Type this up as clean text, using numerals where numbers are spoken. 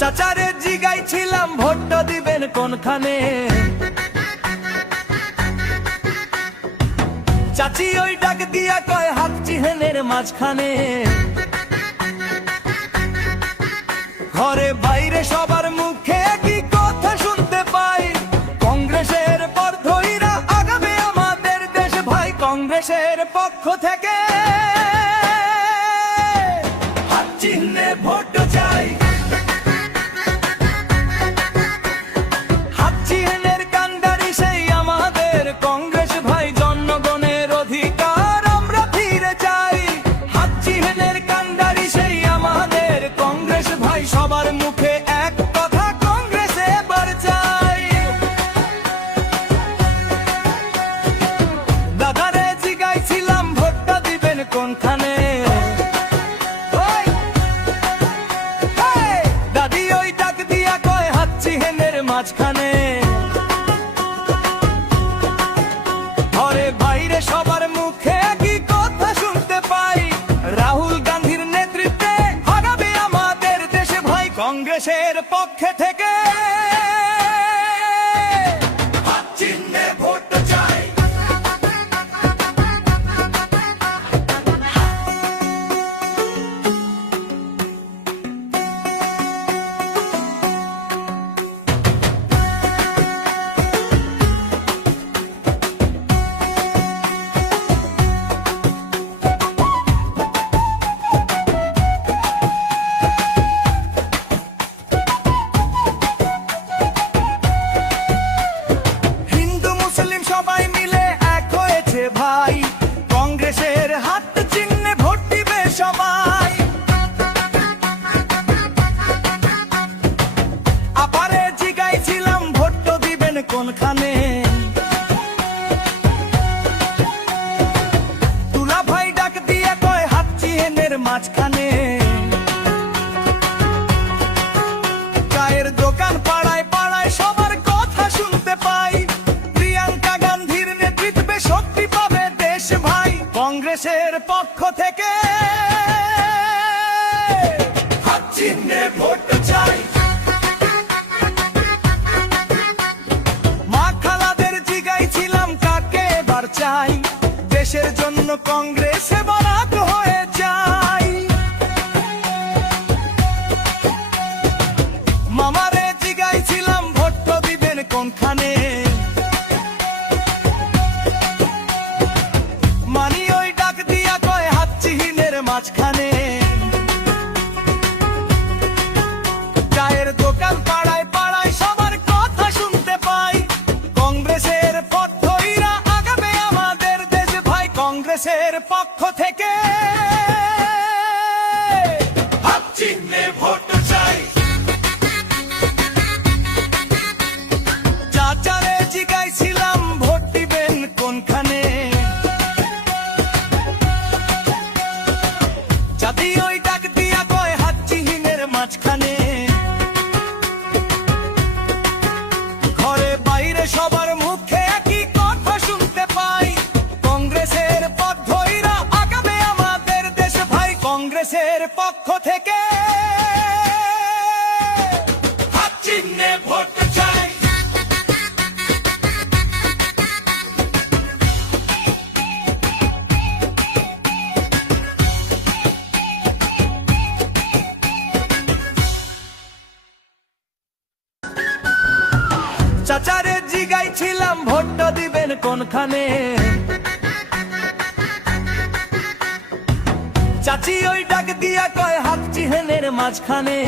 চাচারে জিগাইছিলাম ভোটটা দিবেন কোনখানে, চাচি ওই ডাক দিয়া কয় হাত চিহ্নের মাঝখানে। ঘরে বাইরে সবার মুখে কি কথা শুনতে পাই, কংগ্রেসের পর ধইরা আগামী আমাদের দেশ ভাই। কংগ্রেসের পক্ষ থেকে হাত চিহ্নে ভোট চাই, হাত চিহ্নের কান্ডারি সেই আমাদের কংগ্রেস ভাই। জনগণের অধিকার আমরা ফিরে চাই, হাত চিহ্নের কান্ডারি সেই আমাদের কংগ্রেস ভাই। সবার মুখে এক কথা, কংগ্রেস এবার চাই। দাদারে জিগাইছিলাম ভোটটা দিবেন কোনখানে, দাদি ওই ডাক দিয়া কয় হাত চিহ্নের মাঝখানে। ঘরে বাইরে সবার মুখে কি কথা শুনতে পাই, রাহুল গান্ধীর নেতৃত্বে আগামী আমাদের দেশে ভাই। কংগ্রেসের পক্ষে থেকে হাত চিহ্নে ভোট চাই। হিন্দু মুসলিম সবাই মিলে এক হয়েছে ভাই, কংগ্রেসের হাত চিহ্নে ভোট দিবে সবাই। আপারে জিগাইছিলাম ভোট দিবেন কোনখানে, তুলা ভাই ডাক দিয়ে কয় হাত চিহ্নের মাঝখানে। চায়ের দোকান পাড়ায় পাড়ায় সবার কথা শুনতে পাই, প্রিয়াঙ্কা গান্ধীর নেতৃত্বে শক্তি পাবে দেশ ভাই। কংগ্রেসের পক্ষ থেকে হাত চিহ্নে ভোট চাই। মা খালাদের জিগাইছিলাম কাকে এবার চাই, দেশের জন্য কংগ্রেস এবার আগ হয়ে যায়। মামারে জিগাইছিলাম ভোট দিবেন কোনখানে, মানি ওই ডাক দিয়া কয় হাত চিহ্নের মাঝখানে। চায়ের দোকান পাড়ায় পাড়ায় সবার কথা শুনতে পাই, কংগ্রেসের পথ ধইরা আগামী আমাদের দেশ ভাই। কংগ্রেসের পক্ষ থেকে হাত চিহ্নে ভোট চাই। চাচারে জিগাইছিলাম ভোট দিবেন কোনখানে, চাচি ওই ডাক দিয়া কয় হাত চিহ্নের মাঝখানে। ঘরে বাইরে সবার মুখে একই কথা শুনতে পাই, কংগ্রেসের পথ ধইরা আগামী আমাদের দেশ ভাই। কংগ্রেসের পক্ষ থেকে হাত চিহ্নে ভোট চাই। চাচারে জিগাইছিলাম ভোটটা দিবেন কোনখানে, চাচি ওই ডাক দিয়া কয় হাত চিহ্নের মাঝখানে।